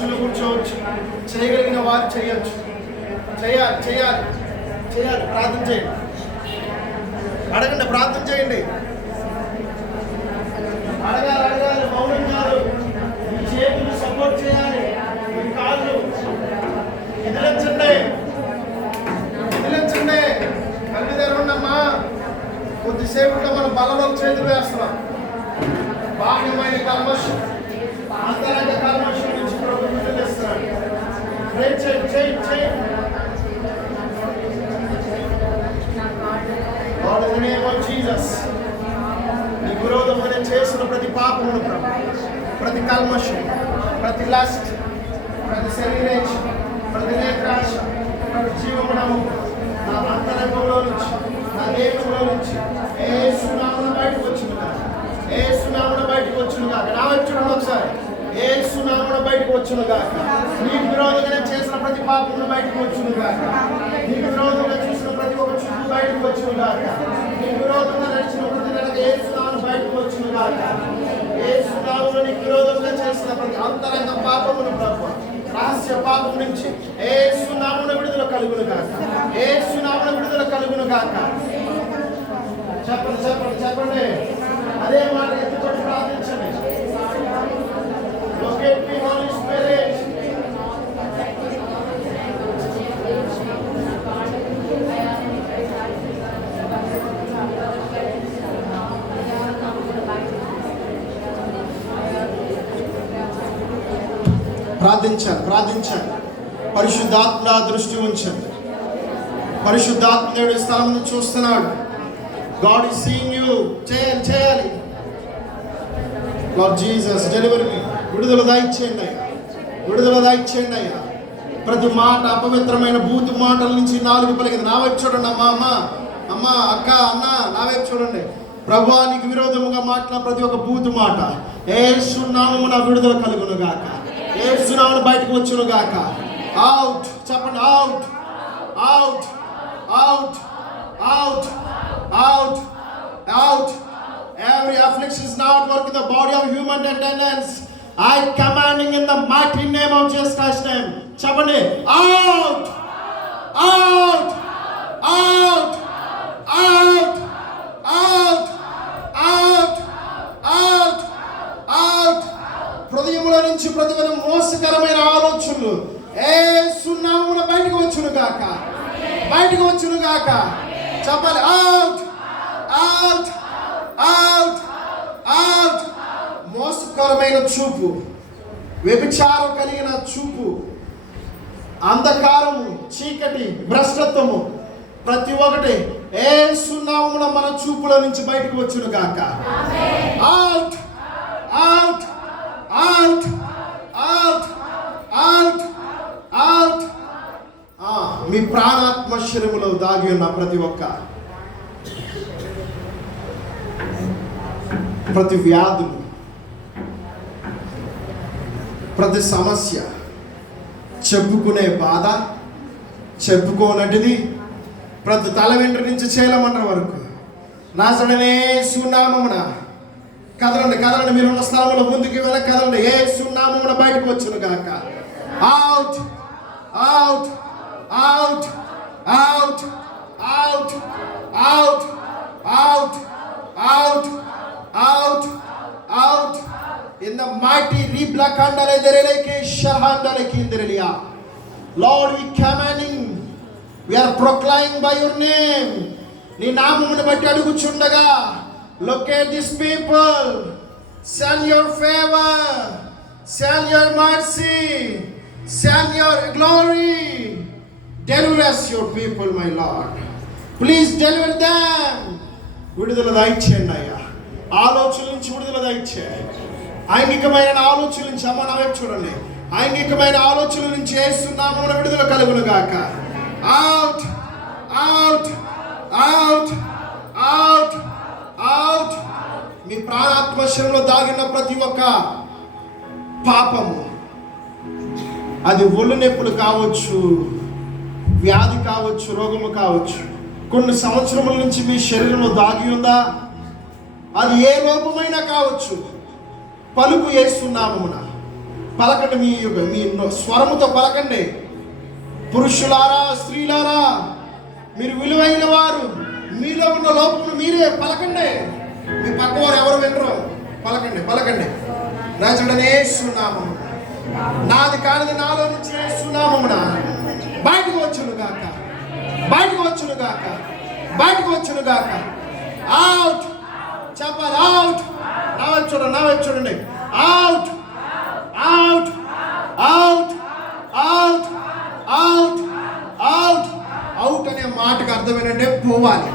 కుర్చీలో కూర్చోవచ్చు. చేయగలిగిన వారు చేయొచ్చు. చేయాలి చేయాలి చేయాలి. ప్రార్థన చేయండి, అడగండి, ప్రార్థన చేయండి. అడగాలి అడగాలి, మౌనం కాదు. మీ చేతులు సపోర్ట్ చేయాలి, మీ కాళ్ళు ఎదిలించండి ఎదిలించండి. కళ్ళు తెరవండమ్మా. కొద్దిసేపులో మనం బలంలో చేతులు వేస్తున్నాం. బాహ్యమైన కల్మషం, అంతరంగ కల్మషం నుంచి ప్రభు విడుదలిస్తున్నాడు. Lord, in the name of Jesus, నీ విరోధముగా చేసిన ప్రతి పాపమును ప్రభు, ప్రతి కల్మషం, ప్రతి లస్ట్, ప్రతి శరీరేచ్ఛ, ప్రతి నేత్రాశ, ప్రతి జీవమునము నా అంతరంగంలో నుంచి, నా దేహంలో నుంచి యేసు నామమున బయటకు వచ్చునుగా, యేసు నామమున బయటకు వచ్చునుగా. నా వైపు చూడండి ఒకసారి. యేసు నామమున బయటకు వచ్చునుగా. నీకు విరోధంగా చేసిన ప్రతి పాపమును బయటకు వచ్చునుగా. నీకు విరోధంగా చూసిన ప్రతి ఒక్క చూపు బయటకు వచ్చునుగా. నీకు విరోధంగా నడిచిన ప్రతి నడక యేసు నామమున బయటకు వచ్చునుగా. యేసు నామమున నీకు విరోధంగా చేసిన ప్రతి అంతరంగ పాపమును ప్రభు, రహస్య పాపం నుంచి యేసు నామమున విడుదల కలుగును గాక. యేసు నామమున విడుదల కలుగును గాక. చెప్పండి చెప్పండి చెప్పండి. అదే మాట ఎత్తుకొని ప్రార్థించండి. Locate me, Holy Spirit. ప్రార్థించాలి ప్రార్థించాలి. పరిశుద్ధాత్మ దృష్టి ఉంచండి. పరిశుద్ధాత్మ దేవుడి స్థలం చూస్తున్నాడు. God is seeing you. చేయాలి చేయాలి. Lord Jesus, deliver me. విడుదల దయచేయండి అయ్యా, విడుదల దయచేయండి అయ్యా. ప్రతి మాట అపవిత్రమైన బూతు మాటల నుంచి నాలుగు పలికింది. నా వైపు చూడండి అమ్మా, అమ్మ అమ్మ అక్క అన్న, నా వైపు చూడండి. ప్రభువా, నీకు విరోధముగా మాట్లాడిన ప్రతి ఒక్క బూతు మాట యేసు నామమున విడుదల కలుగును గాక. యేసు నామమున బయటకు వచ్చును గాక. అవుట్ చెప్పండి. Out out out out out out. Every affliction is now at work in the body of human attendants. I commanding in the mighty name of Jesus Christ's name. Chapande, out, out, out, out, out, out, out, out. హృదయములో నుంచి ప్రతిదిన మోసకరమైన ఆలోచనలు యేసు నామమున బయటకు వచ్చును గాక, బయటకు వచ్చును గాక. చెప్పాలి. Out out out out. మోసకరమైన చూపు, వ్యభిచారం కలిగిన చూపు, అంధకారము, చీకటి, భ్రష్టత్వము ప్రతి ఒక్కటి యేసు నామమున మన చూపుల నుంచి బయటకు వచ్చును గాక. Out out out out out out. మీ ప్రాణాత్మ శరీరములో దాగి ఉన్న ప్రతి వ్యాధులు, ప్రతి సమస్య, చెప్పుకునే బాధ, చెప్పుకోనటిది, ప్రతి తల వెంట్రుక నుంచి చేలమంట వరకు నాసడనే సున్నామమున కదలండి కదలండి. మీరు ఉన్న స్థలంలో ముందుకు వెళ్ళ కదలండి. ఏ సున్నామమున బయటకు వచ్చును గాక. Out out out out out out out out out out in the mighty riblakandale dereleke shahandale kinderelia. Lord, we commanding, we are proclaiming by your name. నీ నామమును బట్టి అడుగుచుండగా, locate these people, send your favor, send your mercy, send your glory. Deliver us your people, my Lord. Please deliver them. విడుదల దయచేయండి అయ్యా. ఆలోచన నుంచి విడుదల దయచేయండి. ఐంగికమైన ఆలోచన నుంచి, అమ్మ నా వైపు చూడండి, ఐంగికమైన ఆలోచన నుంచి యేసు నామమున విడుదల కలుగును గాక. Out out out out out. మీ ప్రాణాత్మ శరీరంలో దాగిన ప్రతి ఒక్క పాపము, అది ఒళ్ళు నొప్పులు కావచ్చు, వ్యాధి కావచ్చు, రోగము కావచ్చు, కొన్ని సంవత్సరముల నుంచి మీ శరీరంలో దాగి ఉందా, అది ఏ రూపమైనా కావచ్చు, పలుకు యేసు నామమున, పలకండి, మీ స్వరముతో పలకండి. పురుషులారా, స్త్రీలారా, మీరు విలువైన వారు, మీలో ఉన్న లోపమును మీరే పలకండి. మీ పక్కవారు ఎవరు వినరు, పలకండి పలకండి. రాజుడనే యేసునామమున, నాది కానిది నాలో నుంచి యేసునామమున బయటకు వచ్చును గాక, బయటకు వచ్చును గాక, బయటకు వచ్చును గాక. అవుట్ చెప్పాలి, అవుట్. నా వైపు చూడండి, నా వైపు చూడండి. Out out out out out out. Out అనే మాటకు అర్థం ఏంటంటే పోవాలి.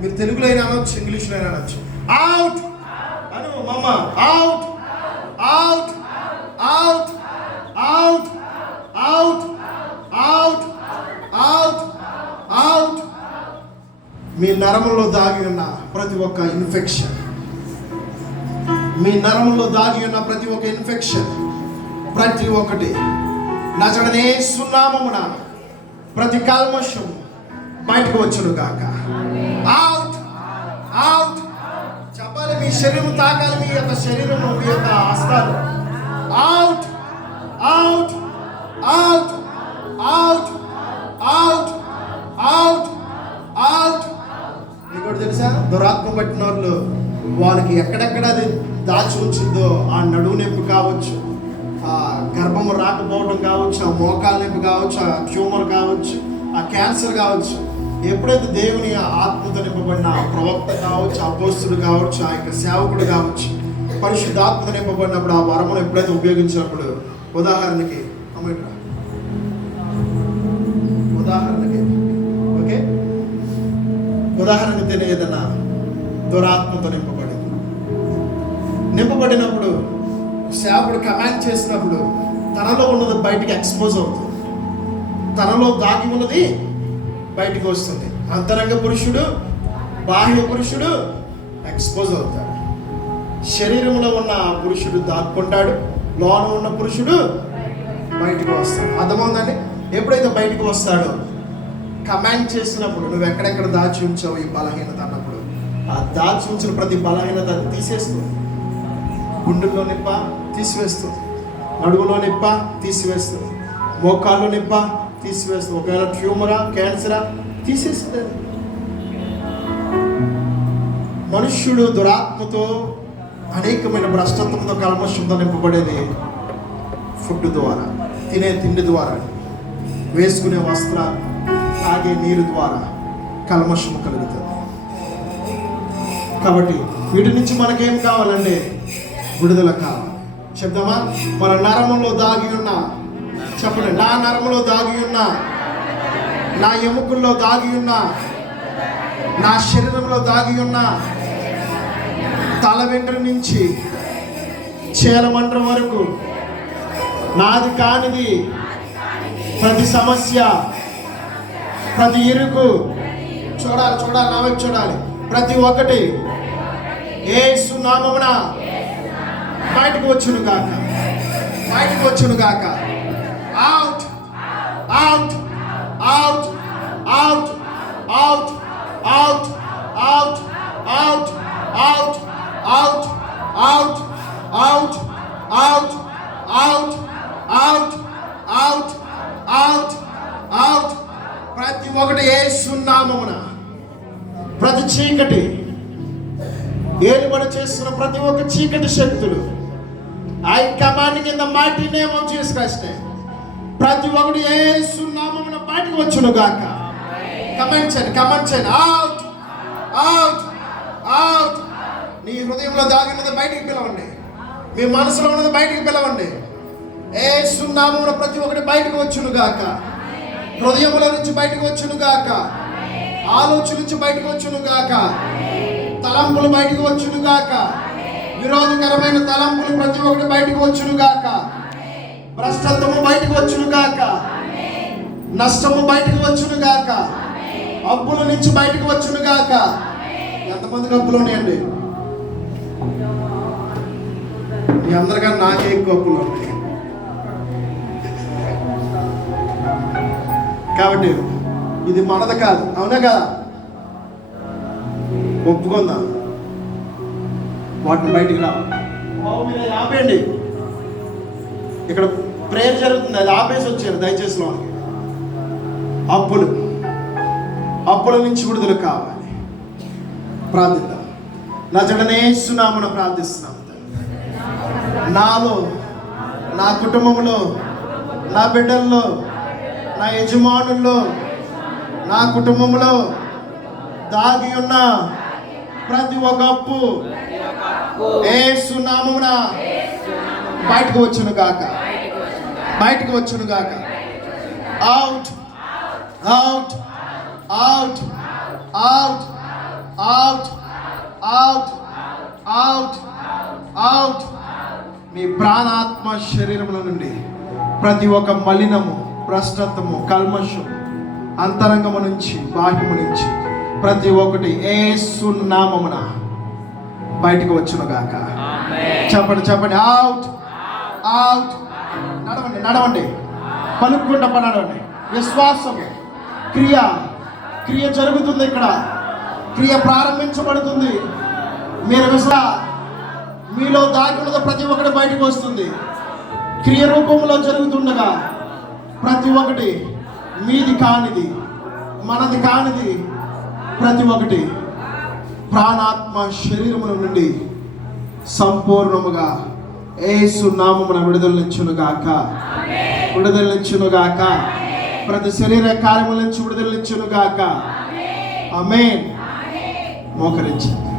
మీరు తెలుగులో అయినా అనొచ్చు, ఇంగ్లీష్లో అయినా అనొచ్చు. అవుట్ అను మమ్మ. Out out out out out out out out. మీ నరములో దాగి ఉన్న ప్రతి ఒక్క ఇన్ఫెక్షన్, మీ నరములో దాగి ఉన్న ప్రతి ఒక్క ఇన్ఫెక్షన్, ప్రతి ఒక్కటి నజరేయుడైన యేసు నామమున ప్రతి కల్మషం బయటకు వచ్చును గాక. అవుట్ అవుట్ చెప్పాలి. మీ శరీరం తాకాలి, మీ యొక్క శరీరము, మీ యొక్క హస్తాలు. Out out out out out out out. మీకు తెలుసా, దురాత్మ పట్టిన వాళ్ళు వాళ్ళకి ఎక్కడెక్కడ అది దాచి ఉంచిందో, ఆ నడువు నొప్పి కావచ్చు, ఆ గర్భం రాకపోవడం కావచ్చు, ఆ మోకాల నొప్పి కావచ్చు, ఆ ట్యూమర్ కావచ్చు, ఆ క్యాన్సర్ కావచ్చు, ఎప్పుడైతే దేవుని ఆత్మతో నింపబడిన ప్రవక్త కావచ్చు, అపోస్తుడు కావచ్చు, ఆ యొక్క సేవకుడు కావచ్చు, పరిశుద్ధాత్మతో నింపబడినప్పుడు ఆ వరమును ఎప్పుడైతే ఉపయోగించినప్పుడు, ఉదాహరణకి ఓకే, ఉదాహరణకి ఏదైనా దురాత్మతో నింపబడినప్పుడు సేవకుడు కమాండ్ చేసినప్పుడు తనలో ఉన్నది బయటికి ఎక్స్పోజ్ అవుతుంది, తనలో దాగి ఉన్నది బయటికి వస్తుంది. అంతరంగ పురుషుడు, బాహ్య పురుషుడు ఎక్స్పోజ్ అవుతాడు. శరీరంలో ఉన్న పురుషుడు దాక్కుంటాడు, లోన ఉన్న పురుషుడు బయటకు వస్తాడు. అర్థమవుందండి? ఎప్పుడైతే బయటకు వస్తాడో కమాండ్ చేసినప్పుడు, నువ్వు ఎక్కడెక్కడ దాచి ఉంచావు ఈ బలహీనత అన్నప్పుడు, ఆ దాచి ఉంచిన ప్రతి బలహీనత తీసేస్తుంది. గుండెల్లో నిప్ప తీసివేస్తుంది, నడువులో నిప్ప తీసివేస్తుంది, మోకాల్లో నిప్ప తీసివేస్తుంది. ఒకవేళ ట్యూమరా, క్యాన్సరా తీసేస్తుంది. మనుష్యుడు దురాత్మతో, అనేకమైన భ్రష్టత్వంతో, కల్మషంతో నింపబడేది ఫుడ్ ద్వారా, తినే తిండి ద్వారా, వేసుకునే వస్త్రాలు, తాగే నీరు ద్వారా కల్మషం కలుగుతుంది. కాబట్టి వీటి నుంచి మనకేం కావాలంటే విడుదల కావాలి. చెప్దామా? మన నరములో దాగి ఉన్న, చెప్పండి, నా నరములో దాగి ఉన్న, నా ఎముకల్లో దాగి ఉన్న, నా శరీరంలో దాగి ఉన్న, తల వెంట్రుక నుంచి చీలమండ్రం వరకు నాది కానిది ప్రతి సమస్య, ప్రతి ఇరుకు, చూడాలి చూడాలి, నా వైపు చూడాలి, ప్రతి ఒక్కటి యేసు నామమున బయటకు వచ్చును గాక, బయటకు వచ్చును గాక. Out out out out out out out out out out out out out out out out out out. ప్రతి ఒక్కటి యేసు నామమున, ప్రతి చీకటి, ఏలుబడి చేస్తున్న ప్రతి ఒక్క చీకటి శక్తులు, I commanding in the mighty name of Jesus Christ, ప్రతి ఒక్కటి యేసు నామమున బయటకు వచ్చును గాక. కమాండ్ చేయండి, కమాండ్ చేయండి. Out out out. నీ హృదయంలో దాగినది బయటికి పిలవండి, మీ మనసులో ఉన్నది బయటికి పిలవండి. యేసు నామమున ప్రతి ఒక్కటి బయటకు వచ్చును గాక. హృదయముల నుంచి బయటకు వచ్చును గాక, ఆలోచన నుంచి బయటకు వచ్చును గాక, తలంపులు బయటకు వచ్చును గాక, విరోధకరమైన తలంపులు ప్రతి ఒక్కటి బయటకు వచ్చును గాక, భ్రష్టత్వము బయటకు వచ్చును గాక, నష్టము బయటకు వచ్చును గాక, అప్పుల నుంచి బయటకు వచ్చును గాక. ఎంతమందికి అప్పులు ఉన్నాయండి? మీ అందరికన్నా నాకే ఎక్కువ అప్పులు ఉన్నాయి. కాబట్టి ఇది మనది కాదు, అవునా కదా? ఒప్పుకుందాం, వాటిని బయటికి రావాలి. ఆపేయండి. ఇక్కడ ప్రేయర్ జరుగుతుంది, అది ఆపేసి వచ్చారు దయచేసి లోనికి. అప్పుల నుంచి విడుదల కావాలి. ప్రార్థిద్దాం. నజరేయుడైన యేసు నామమున ప్రార్థిస్తున్నాం. నాలో, నా కుటుంబంలో, నా బిడ్డల్లో, నా యజమానుల్లో, నా కుటుంబంలో దాగి ఉన్న ప్రతి ఒక్క అప్పు యేసు నామమున బయటకు వచ్చును గాక, బయటకు వచ్చును గాక. Out out out out out out out out. మీ ప్రాణాత్మ శరీరముల నుండి ప్రతి ఒక్క మలినము, భ్రష్టత్వము, కల్మషం అంతరంగము నుంచి, బాహ్యము నుంచి ప్రతి ఒక్కటి యేసు నామమున బయటకు వచ్చును గాక. చెప్పండి చెప్పండి. Out out. నడవండి నడవండి, పలుకుంటా నడవండి. విశ్వాసం క్రియ జరుగుతుంది. ఇక్కడ క్రియ ప్రారంభించబడుతుంది. మీరు మీలో దాగి ఉన్నది ప్రతి ఒక్కటి బయటకు వస్తుంది. క్రియ రూపంలో జరుగుతుండగా ప్రతి ఒక్కటి మీది కానిది, మనది కానిది ప్రతి ఒక్కటి ప్రాణాత్మ శరీరముల నుండి సంపూర్ణముగా యేసు నామమున విడుదలనిచ్చునుగాక, విడుదలనిచ్చునుగాక. ప్రతి శరీర కార్యముల నుంచి విడుదలనిచ్చునుగాక. ఆమేన్. మోకరించండి.